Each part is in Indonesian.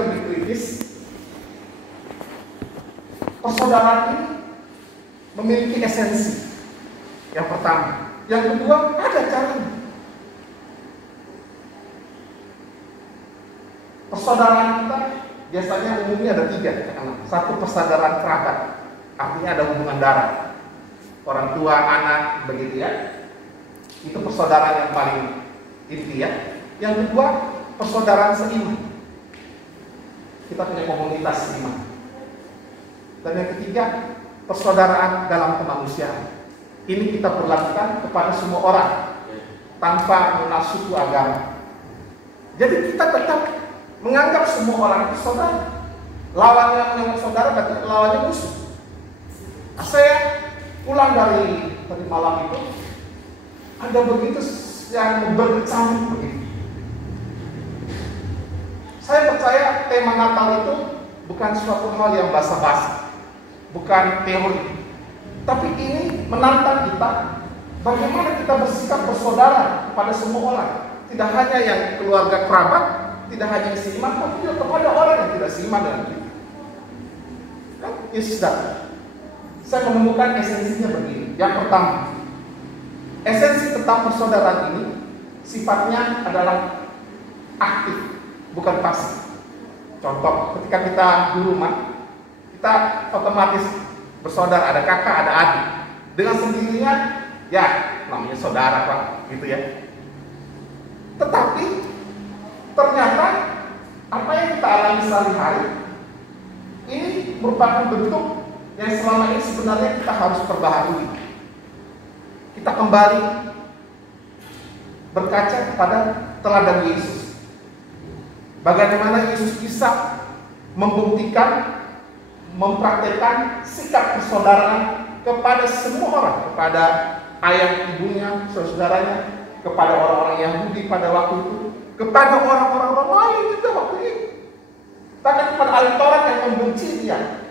lebih kritis. Persaudaraan ini memiliki esensi. Yang pertama, yang kedua ada caranya. Persaudaraan kita biasanya umumnya ada 3. Satu, persaudaraan kerabat, artinya ada hubungan darah, orang tua, anak, begitu ya. Itu persaudaraan yang paling inti ya. Yang kedua, persaudaraan seiman. Kita punya komunitas seiman. Dan yang ketiga, persaudaraan dalam kemanusiaan. Ini kita berlakukan kepada semua orang tanpa mengenal suku agama. Jadi kita tetap menganggap semua orang itu saudara. Lawannya saudara, berarti lawannya musuh. Saya pulang dari malam itu, ada begitu yang berkecamuk begitu. Saya percaya tema Natal itu bukan suatu hal yang basa-basi, bukan teori, tapi ini menantang kita bagaimana kita bersikap bersaudara kepada semua orang. Tidak hanya yang keluarga kerabat, tidak hanya yang seiman, tapi juga kepada orang yang tidak seiman dengan kita. Kan Yesus datang. Saya menemukan esensinya begini. Yang pertama, esensi tentang persaudaraan ini sifatnya adalah aktif, bukan pasif. Contoh, ketika kita di rumah, kita otomatis bersaudara, ada kakak, ada adik. Dengan sendirinya, ya namanya saudara Pak, gitu ya. Tetapi ternyata apa yang kita alami sehari-hari ini merupakan bentuk yang selama ini sebenarnya kita harus perbaharui. Kita kembali berkaca kepada teladan Yesus. Bagaimana Yesus bisa membuktikan, mempraktekkan sikap persaudaraan kepada semua orang, kepada ayah ibunya, saudaranya, kepada orang-orang Yahudi pada waktu itu, kepada orang-orang Romawi juga waktu itu. Bahkan kepada ahli Taurat yang membenci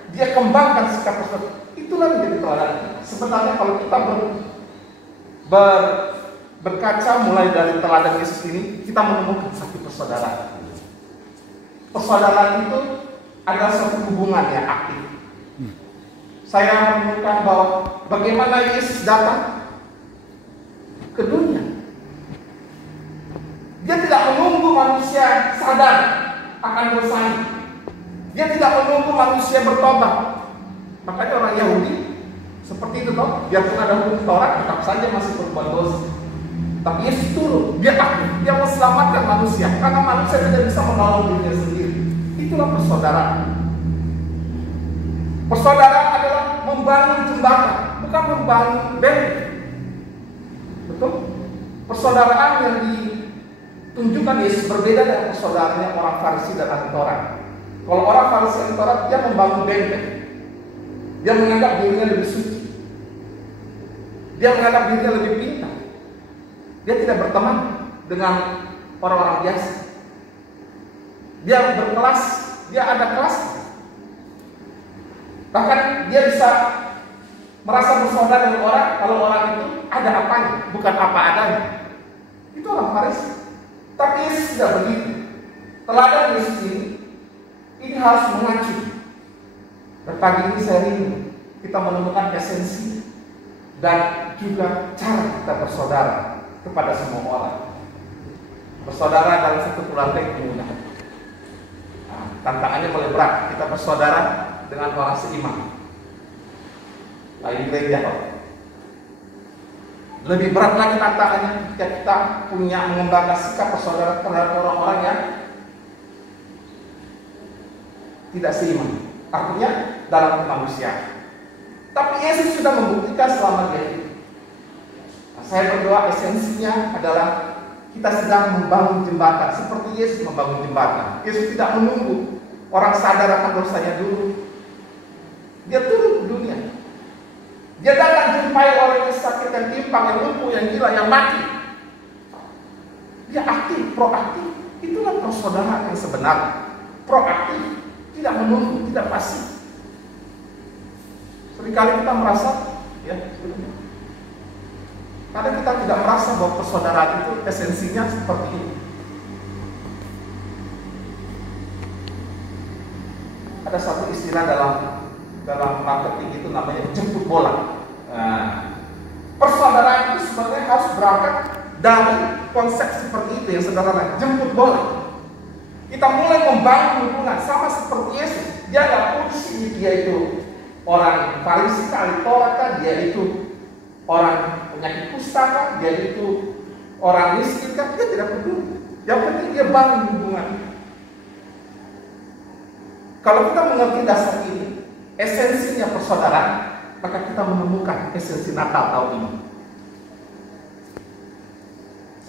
dia kembangkan sikap persaudaraan. Itulah menjadi teladan. Sebenarnya kalau kita berkaca mulai dari teladan Yesus ini, kita menemukan satu persaudaraan. Persaudaraan itu adalah suatu hubungan yang aktif. Saya menemukan bahwa bagaimana Yesus datang ke dunia. Dia tidak menunggu manusia sadar akan dosanya. Dia tidak menunggu manusia bertobat. Makanya orang Yahudi seperti itu toh, biarpun ada hukum Taurat tetap saja masih berbuat dosa. Tapi Yesus turun, dia aktif, dia mau selamatkan manusia karena manusia tidak bisa menolong dirinya sendiri. Itulah persaudaraan. Persaudaraan adalah membangun jembatan, bukan membangun benteng. Betul? Persaudaraan yang ditunjukkan Yesus berbeda dengan persaudaraannya orang Farisi dan ahli Taurat. Kalau orang Farisi dan ahli Taurat, dia membangun benteng. Dia menganggap dirinya lebih suci. Dia menganggap dirinya lebih pintar. Dia tidak berteman dengan orang-orang biasa. Dia berkelas, dia ada kelas. Bahkan dia bisa merasa bersaudara dengan orang kalau orang itu ada apanya, bukan apa adanya. Itu orang Farisi. Tapi Yesus tidak begitu. Teladan Yesus ini harus mengacu. Dan pagi ini saya rindu kita menemukan esensi dan juga cara kita bersaudara kepada semua orang. Bersaudara dalam satu keluarga itu mudah. Tantangannya boleh berat. Kita bersaudara dengan orang seiman. Lain gereja. Lebih berat lagi tantangannya ketika kita punya mengembangkan sikap persaudaraan terhadap orang-orang yang tidak seiman. Artinya dalam kemanusiaan. Tapi Yesus sudah membuktikan selama dia hidup. Saya berdoa esensinya adalah kita sedang membangun jembatan seperti Yesus membangun jembatan. Yesus tidak menunggu orang sadar akan dosanya dulu. Dia turun ke dunia. Dia datang jumpai orang yang sakit, yang timpang, yang lumpuh, yang gila, yang mati. Dia aktif, proaktif. Itulah persaudaraan yang sebenarnya. Proaktif, tidak menunggu, tidak pasif. Seringkali kita merasa, ya, karena kita tidak merasa bahwa persaudaraan itu esensinya seperti ini. ada satu istilah dalam marketing itu namanya jemput bola. Nah, persaudaraan itu sebenarnya harus berangkat dari konsep seperti itu yang sederhana, jemput bola. Kita mulai membangun hubungan sama seperti Yesus. Dia nggak pusing, dia itu orang Farisi, ahli Taurat, dia itu orang penyakit kusta, dia itu orang miskin, dia tidak peduli. Yang penting dia bangun hubungan. Kalau kita mengerti dasar ini, esensinya persaudaraan, maka kita menemukan esensi Natal tahun ini.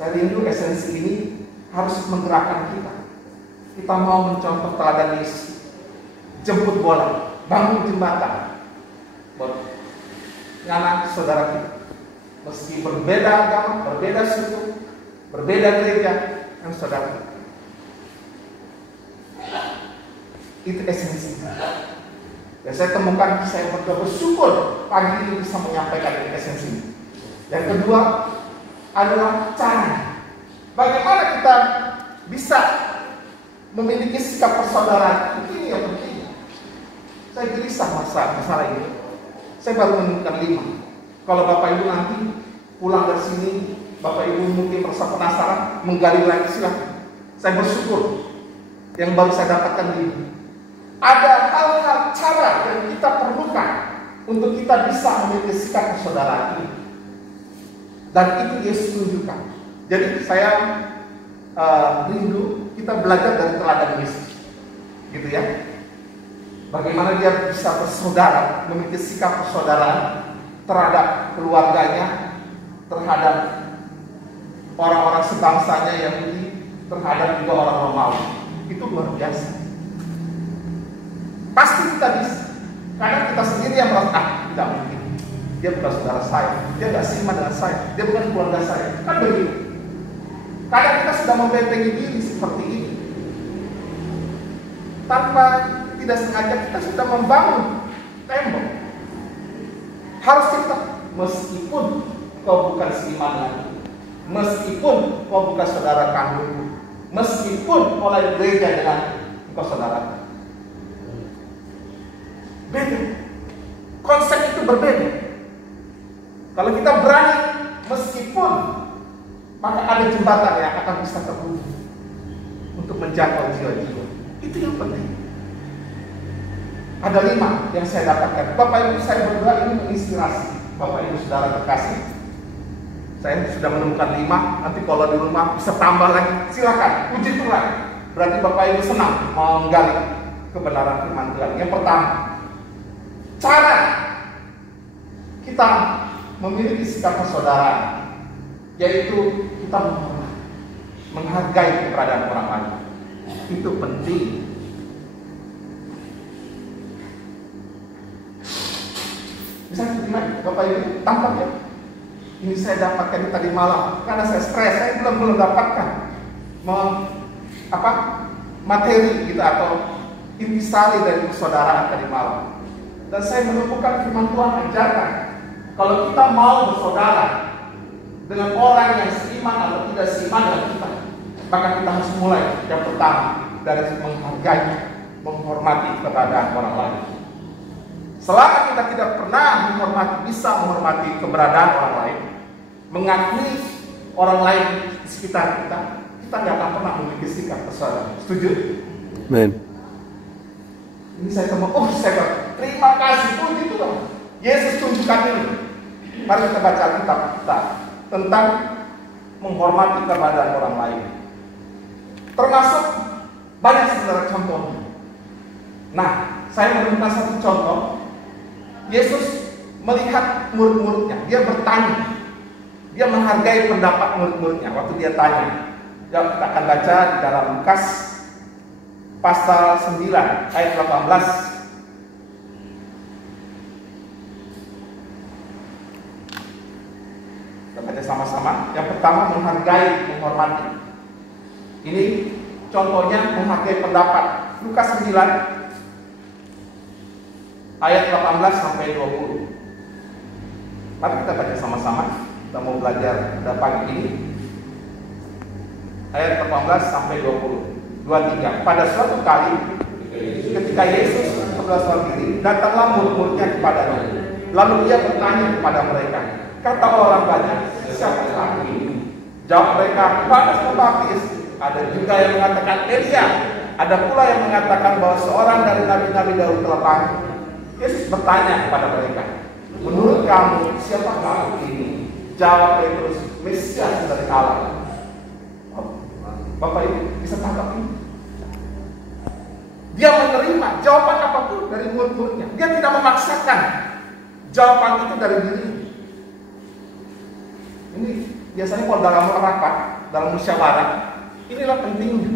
Saya rindu esensi ini harus menggerakkan kita. Kita mau mencontoh teladan Yesus, jemput bola, bangun jembatan buat anak saudara kita. Meski berbeda agama, berbeda suku, berbeda gereja, kan saudara. Itu esensi. Dan saya temukan, saya bersyukur pagi ini bisa menyampaikan esensi ini. Yang kedua adalah cara. Bagaimana kita bisa memiliki sikap persaudaraan begini ya begini. Saya gelisah masalah ini. Saya baru menemukan 5. Kalau Bapak Ibu nanti pulang dari sini, Bapak Ibu mungkin merasa penasaran, menggali lagi, silakan. Saya bersyukur yang baru saya dapatkan ini. Ada hal-hal cara yang kita perlukan untuk kita bisa memiliki sikap persaudaraan ini. Dan itu Yesus tunjukkan. Jadi saya rindu kita belajar dari teladan Yesus, gitu ya. Bagaimana dia bisa bersaudara, memiliki sikap persaudaraan terhadap keluarganya, terhadap orang-orang sebangsanya Yahudi, terhadap juga orang Romawi. Itu luar biasa. Pasti kita bisa, karena kita sendiri yang merasa tidak mungkin. Dia bukan saudara saya, dia tidak seiman dengan saya, dia bukan keluarga saya. Kan begitu. Kadang kita sudah membentengi diri seperti ini. Tanpa tidak sengaja kita sudah membangun tembok. Harus kita, meskipun kau bukan seiman dengan, meskipun kau bukan saudara kandungku, meskipun oleh gereja dengan engkau saudara. Beda. Konsep itu berbeda. Kalau kita berani, meskipun, maka ada jembatan yang akan bisa terhubung untuk menjangkau jiwa-jiwa. Itu yang penting. Ada 5 yang saya dapatkan. Bapak Ibu, saya berdoa ini menginspirasi Bapak Ibu saudara terkasih. Saya sudah menemukan 5. Nanti kalau di rumah bisa tambah lagi, silakan, puji Tuhan. Berarti Bapak Ibu senang menggali kebenaran firman Tuhan. Yang pertama, cara kita memiliki sikap persaudaraan, yaitu kita menghargai keberadaan orang lain. Itu penting. Bisa gimana Bapak Ibu tangkap ya? Ini saya dapatkan tadi malam karena saya stres, saya belum dapatkan materi gitu atau intisari dari persaudaraan tadi malam. Dan saya menemukan firman Tuhan ajarkan, kalau kita mau bersaudara dengan orang yang seiman atau tidak seiman dengan kita, maka kita harus mulai yang pertama dari menghargai, menghormati keberadaan orang lain. Selama kita tidak pernah bisa menghormati keberadaan orang lain, mengakui orang lain di sekitar kita, kita tidak akan pernah memiliki sikap persaudaraan. Setuju? Amen. Ini saya temu, saya terima kasih, puji Tuhan. Yesus tunjukkan ini. Mari kita baca Alkitab kita tentang menghormati keberadaan orang lain. Termasuk banyak saudara contohnya. Nah, saya menemukan satu contoh. Yesus melihat murid-muridnya, dia bertanya, dia menghargai pendapat murid-muridnya waktu dia tanya. Kita akan baca di dalam Lukas pasal 9 ayat 18. Kita baca sama-sama. Yang pertama, menghargai, menghormati. Ini contohnya menghargai pendapat. Lukas 9 ayat 18 sampai 20. Mari kita baca sama-sama. Kita mau belajar pada pagi ini. Ayat 18 sampai 20. 23. Pada suatu kali ketika Ketika Yesus berdoa diri, datanglah murid-muridnya kepadanya. Lalu ia bertanya kepada mereka, kata orang banyak, siapakah ini? Jawab mereka, Yohanes Pembaptis. Ada juga yang mengatakan Elia. Ada pula yang mengatakan bahwa seorang dari nabi-nabi dahulu telah bangkit. Yesus bertanya kepada mereka, menurut kamu siapakah aku ini? Jawab Petrus, Mesias dari Allah. Bapak Ibu bisa tangkap ini? Dia menerima jawaban apapun dari murid-muridnya. Dia tidak memaksakan jawaban itu dari dirinya. Ini biasanya kalau dalam rapat, dalam musyawarah, inilah pentingnya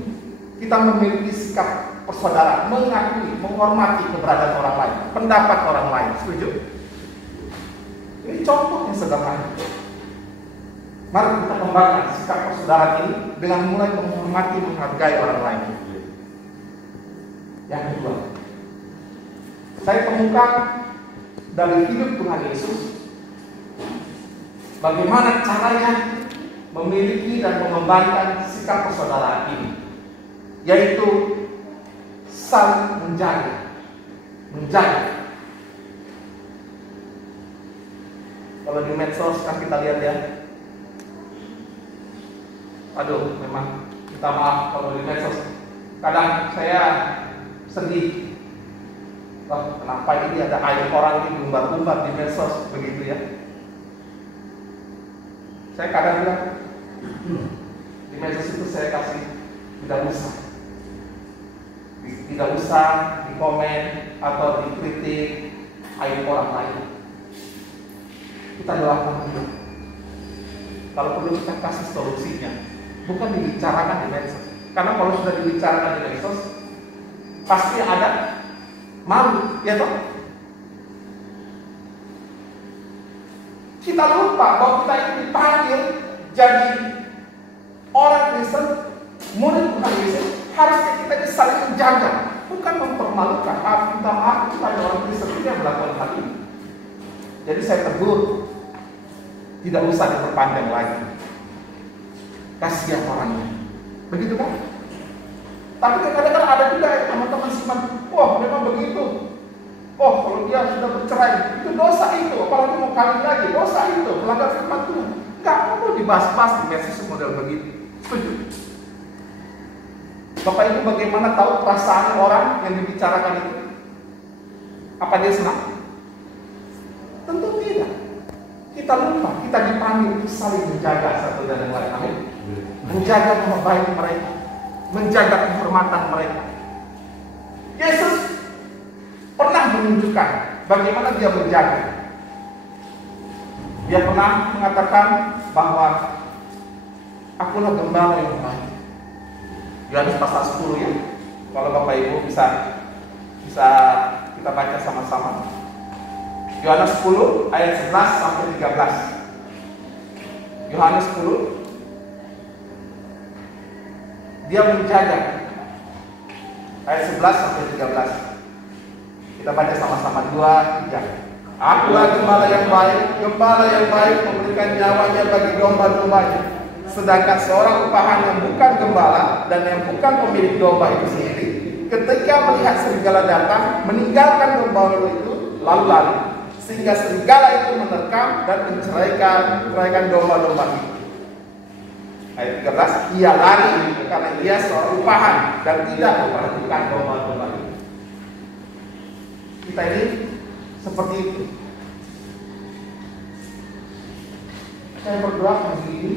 kita memiliki sikap persaudaraan, mengakui, menghormati keberadaan orang lain, pendapat orang lain. Setuju? Ini contoh yang sederhana. Mari kita kembangkan sikap persaudaraan ini dengan mulai menghormati, menghargai orang lain. Yang kedua, saya temukan dari hidup Tuhan Yesus bagaimana caranya memiliki dan mengembangkan sikap persaudaraan ini, yaitu saling menjaga. Kalau di medsos kan kita lihat ya, aduh memang kita maaf kalau di medsos kadang saya sedih. Oh, kenapa ini ada aib orang ini gumbar-gumbar di medsos begitu ya? Saya kadang bilang di medsos itu saya kasih tidak usah di komen atau dikritik aib orang lain. Kita doakan dulu. Kalau perlu kita kasih solusinya, bukan dibicarakan di medsos. Karena kalau sudah dibicarakan di medsos, pasti ada malu, ya toh? Kita lupa bahwa kita ini dipanggil jadi orang Kristen, murid Tuhan Yesus. Harusnya kita ini saling menjaga, bukan mempermalukan. Minta maaf kepada orang Kristen yang melakukan hal ini. Jadi saya tegur, tidak usah diperpanjang lagi. Kasihan orangnya, begitu kan? Tapi kadang-kadang ada juga teman-teman simpan, wah memang begitu. Oh kalau dia sudah bercerai, itu dosa itu. Apalagi mau kawin lagi, dosa itu. Melanggar firman Tuhan. Nggak perlu dibahas-bahas di medsos model begitu. Setuju? Bapak Ibu bagaimana tahu perasaan orang yang dibicarakan itu? Apa dia senang? Tentu tidak. Kita lupa, kita dipanggil untuk saling menjaga satu dan yang lain. Amin. Menjaga nama baik mereka, menjaga kehormatan mereka. Yesus pernah menunjukkan bagaimana dia menjaga. Dia pernah mengatakan bahwa akulah gembala yang baik. Yohanes pasal 10 ya. Kalau Bapak Ibu bisa kita baca sama-sama. Yohanes 10 ayat 11 sampai 13. Yohanes 10, dia menjaga ayat 11 sampai 13. Kita baca sama-sama 2, 3. Akulah gembala yang baik memberikan nyawanya bagi domba-dombanya. Sedangkan seorang upahan yang bukan gembala dan yang bukan pemilik domba itu sendiri, ketika melihat serigala datang, meninggalkan domba itu lalu lari, sehingga serigala itu menerkam dan menceraikan domba-domba itu. Ayat 13, ia lari karena ia seorang upahan dan tidak memperhatikan domba-domba itu. Kita ini seperti itu. Saya berdoa hari ini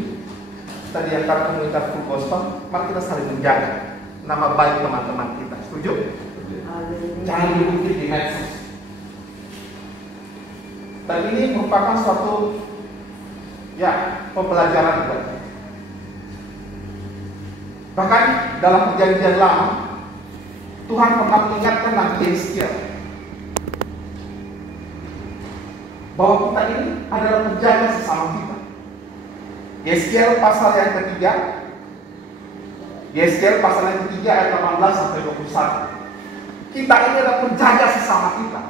kita diangkat komunitas Full Gospel, mari kita saling menjaga nama baik teman-teman kita. Setuju? Jangan diungkit di medsos. Dan ini merupakan suatu pembelajaran buat kita. Bahkan dalam perjanjian lama Tuhan pernah mengingatkan Nabi Yeskiel bahwa kita ini adalah penjaga sesama kita. Yeskiel pasal yang ketiga, Yeskiel pasal yang ketiga ayat 18 sampai 21. Kita ini adalah penjaga sesama kita.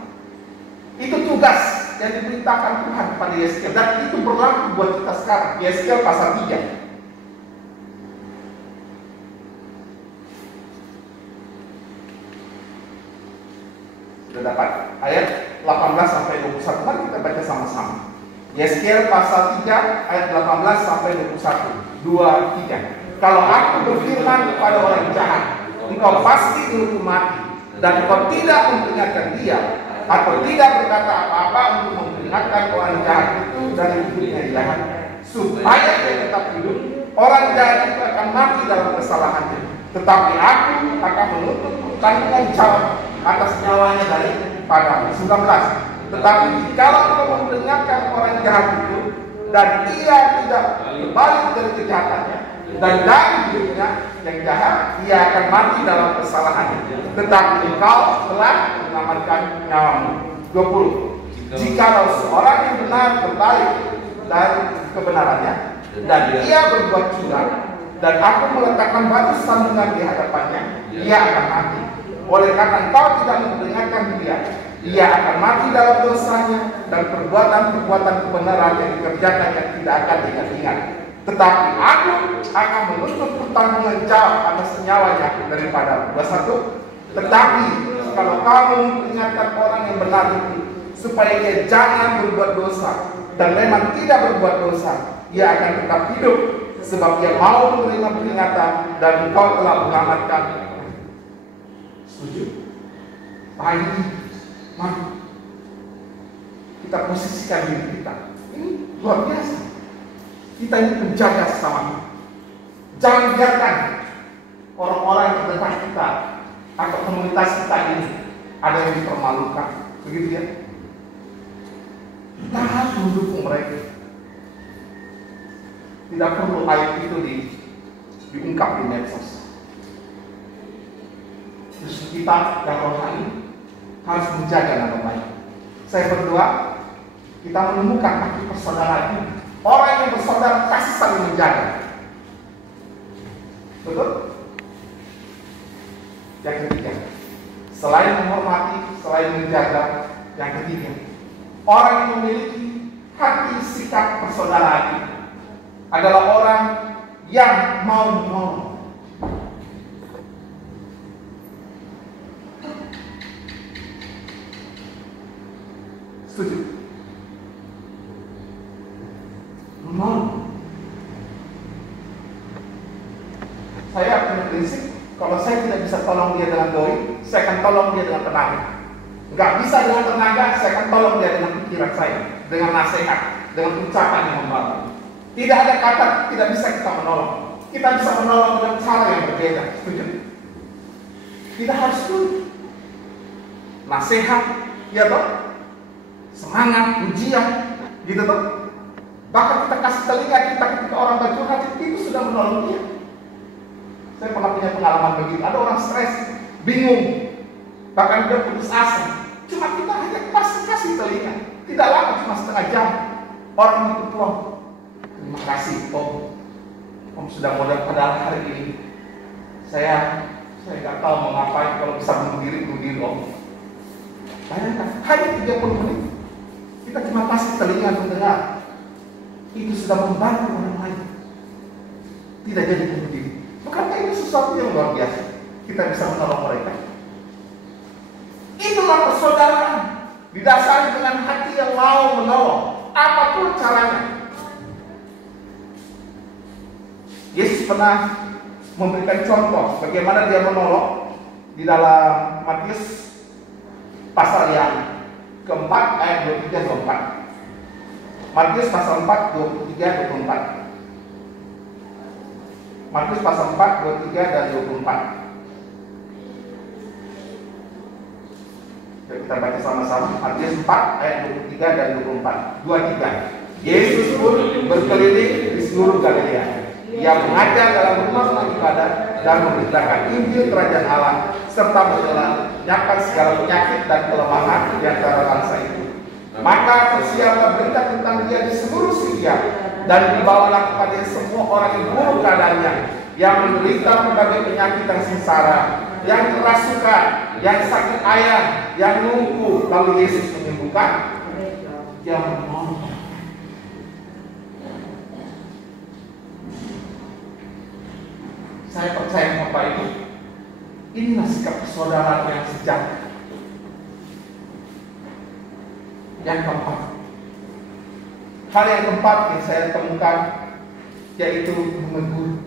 Itu tugas yang diperintahkan Tuhan kepada Yeskiel, dan itu berlaku buat kita sekarang. Yeskiel pasal 3. Sudah dapat ayat 18 sampai 21. Mari kita baca sama-sama. Yeskiel pasal 3 ayat 18 sampai 21. 2, 3. Kalau aku berfirman kepada orang jahat, engkau pasti dihukum mati, dan engkau tidak memperingatkan dia, atau tidak berkata apa-apa untuk memperingatkan orang jahat itu dari hidupnya jahat, supaya dia tetap hidup, orang jahat itu akan mati dalam kesalahannya. Tetapi aku akan menuntut tanggungan jawab atas nyawanya daripada 19. Tetapi jikalau engkau memperingatkan orang jahat itu, dan ia tidak berbalik dari kejahatannya, dan dari hidupnya yang jahat, ia akan mati dalam kesalahannya. Tetapi engkau telah menyelamatkan nyawamu. 20. Jikalau seorang yang benar berbalik dari kebenarannya, dan ia berbuat curang, dan aku meletakkan batu sandungan di hadapannya, ia akan mati. Oleh karena engkau tidak memperingatkan dia, ia akan mati dalam dosanya, dan perbuatan-perbuatan kebenaran yang dikerjakan yang tidak akan diingat-ingat. Tetapi aku akan menuntut pertanggungan jawab atas nyawanya daripada 21. Tetapi kalau kamu memperingatkan orang yang benar itu, supaya ia jangan berbuat dosa, dan memang tidak berbuat dosa, ia akan tetap hidup, sebab ia mau menerima peringatan, dan engkau telah menyelamatkan. Setuju? Baik, mari kita posisikan diri kita. Ini luar biasa. Kita ini menjaga sesama kita. Jangan biarkan orang-orang yang terdekat kita atau komunitas kita ini ada yang dipermalukan. Begitu ya? Kita harus mendukung mereka. Tidak perlu aib itu diungkap di medsos. Terus kita yang rohani harus menjaga nama baik. Saya berdoa kita menemukan hati persaudaraan ini. Orang yang bersaudara kasih saling menjaga. Betul? Yang ketiga, selain menghormati, selain menjaga, yang ketiga, orang yang memiliki hati sikap persaudaraan ini adalah orang yang mau menolong. Setuju? Menolong. Saya punya prinsip, kalau saya tidak bisa tolong dia dengan doi, saya akan tolong dia dengan tenaga. Nggak bisa dengan tenaga, saya akan tolong dia dengan pikiran saya, dengan nasihat, dengan ucapan yang membantu. Tidak ada kata tidak bisa kita menolong. Kita bisa menolong dengan cara yang berbeda. Setuju? Tidak harus itu. Nasihat, ya toh? Semangat, ujian, gitu toh? Bahkan kita kasih telinga kita ketika orang bercurhat, itu sudah menolong dia. Saya pernah punya pengalaman begitu. Ada orang stres, bingung, bahkan dia putus asa. Cuma kita hanya kasih telinga. Tidak lama, cuma setengah jam. Orang itu pulang. Terima kasih, Om sudah modal pada hari ini. Saya nggak tahu mau ngapain, kalau bisa bunuh diri, Om. Bayangkan, hanya 30 menit. Kita cuma kasih telinga mendengar. Itu sudah membantu orang lain. Tidak jadi bunuh diri. Bukankah ini sesuatu yang luar biasa? Kita bisa menolong mereka. Itulah persaudaraan, didasari dengan hati yang mau menolong, apapun caranya. Yesus pernah memberikan contoh bagaimana dia menolong di dalam Matius pasal yang keempat ayat 23-24. Matius pasal 4 23-24. Matius pasal 4 23 dan 24. Kita baca sama-sama. Matius 4 ayat 23 dan 24. 23. Yesus pun berkeliling di seluruh Galilea. Ia mengajar dalam rumah-rumah ibadat dan memberitakan Injil Kerajaan Allah serta menyatakan segala penyakit dan kelemahan di antara bangsa itu. Maka tersiarlah berita tentang dia di seluruh Syria dan dibawalah kepada semua orang yang buruk keadaannya, yang menderita berbagai penyakit dan sengsara, yang kerasukan, yang sakit ayam, yang lumpuh. Lalu Yesus menyembuhkan. Dia menolong. Saya percaya Bapak Ibu, inilah sikap persaudaraan yang sejati. Yang keempat, hal yang keempat yang saya temukan yaitu menegur,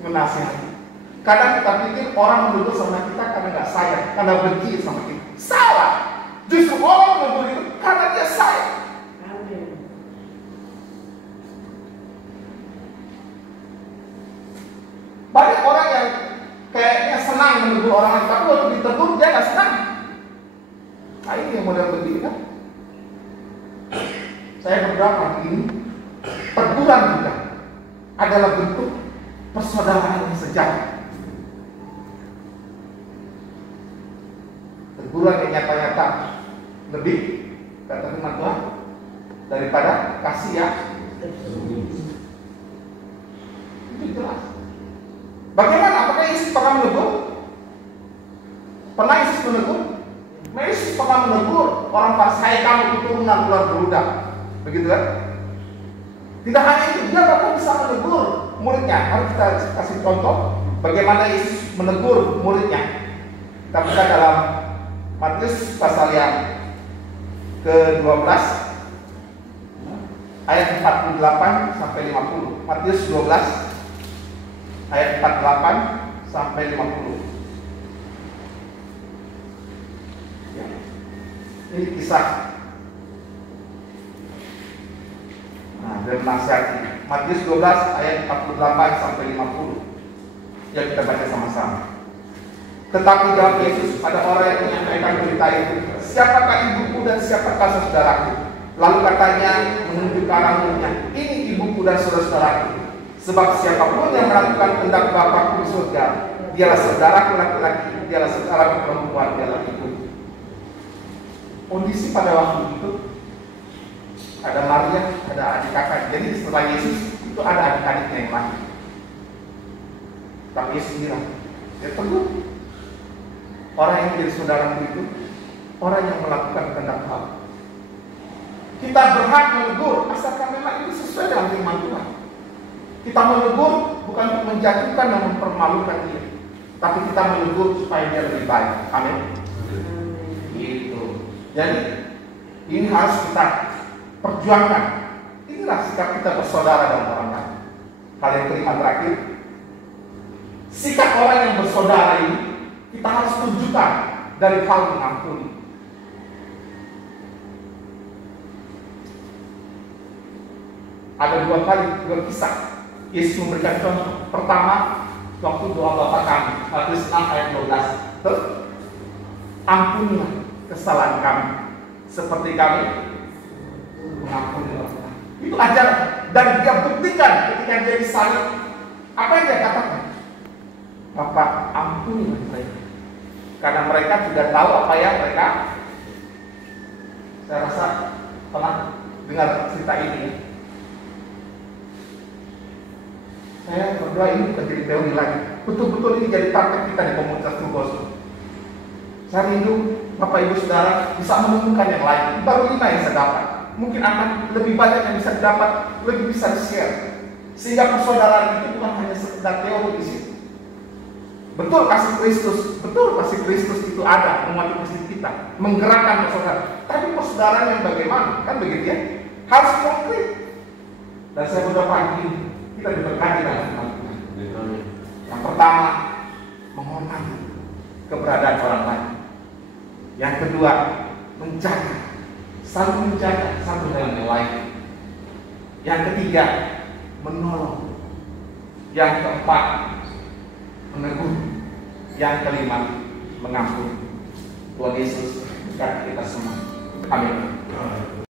menasihati. Kadang kita pikir orang menegur sama kita karena nggak sayang, karena benci sama kita. Salah. Justru orang menegur itu karena dia sayang. Banyak orang yang kayaknya senang menegur orang lain, tapi waktu ditegur dia nggak senang. Nah ini yang model begini kan. Saya berdoa hari ini, teguran kita adalah bentuk persaudaraan yang sejati. Teguran yang nyata-nyata lebih, kata firman Tuhan, daripada kasih yang itu jelas. Bagaimana? Apakah Yesus pernah menegur? Pernah Yesus menegur? Yesus pernah menegur orang Farisai, kamu keturunan ular beludak. Begitu kan? Tidak hanya itu, dia bahkan bisa menegur muridnya. Harus kita kasih contoh bagaimana Yesus menegur muridnya. Kita buka dalam Matius pasal yang ke-12 ayat 48 sampai 50. Matius 12 ayat 48 sampai 50. Ya. Ini kisah. Nah, dan nasihat Matius 12 ayat 48 sampai 50. Ya, kita baca sama-sama. Tetapi jawab Yesus, ada orang yang menyampaikan berita itu, siapakah ibuku dan siapakah saudaraku? Lalu katanya menunjuk ke arah muridnya, ini ibuku dan saudara-saudaraku. Sebab siapapun yang melakukan kehendak Bapakku di surga, dialah saudaraku laki-laki, dialah saudaraku perempuan, dialah ibu. Kondisi pada waktu itu ada Maria, ada adik kakak. Jadi setelah Yesus itu ada adik-adiknya yang lain. Tapi Yesus bilang, ya teguh. Orang yang menjadi saudaraku itu orang yang melakukan kehendak Allah. Kita berhak menegur asalkan memang itu sesuai dengan firman Tuhan. Kita menegur bukan untuk menjatuhkan dan mempermalukan dia, tapi kita menegur supaya dia lebih baik. Amin. Gitu. Jadi ini harus kita perjuangkan. Inilah sikap kita bersaudara dalam orang lain. Hal yang kelima terakhir, sikap orang yang bersaudara ini kita harus tunjukkan dari hal mengampuni. Ada dua kisah Yesus memberikan contoh. Pertama, waktu doa Bapa kami, Matius 6 ayat 12. Ampunilah kesalahan kami seperti kami mengampuni orang. Itu ajaran, dan dia buktikan ketika dia disalib. Apa yang dia katakan? Bapak, ampunilah mereka, karena mereka tidak tahu apa yang mereka. Saya rasa pernah dengar cerita ini. Saya berdoa ini bukan jadi teori lagi, betul-betul ini jadi praktek kita di komunitas True Gospel. Saya rindu Bapak Ibu Saudara bisa menemukan yang lain. Baru 5 yang saya dapat, mungkin akan lebih banyak yang bisa didapat, lebih bisa di-share, sehingga persaudaraan itu bukan hanya sekedar teori di situ. Betul kasih Kristus itu ada memotivasi kita, menggerakkan persaudaraan. Tapi persaudaraan yang bagaimana? Kan begitu ya, harus konkret. Dan saya berdoa pagi ini kita diberkati dalam Tuhan. Yang pertama, menghormati keberadaan orang lain. Yang kedua, saling menjaga satu dengan yang lain. Yang ketiga, menolong. Yang keempat, menegur. Yang kelima, mengampuni. Tuhan Yesus berkati kita semua. Amin.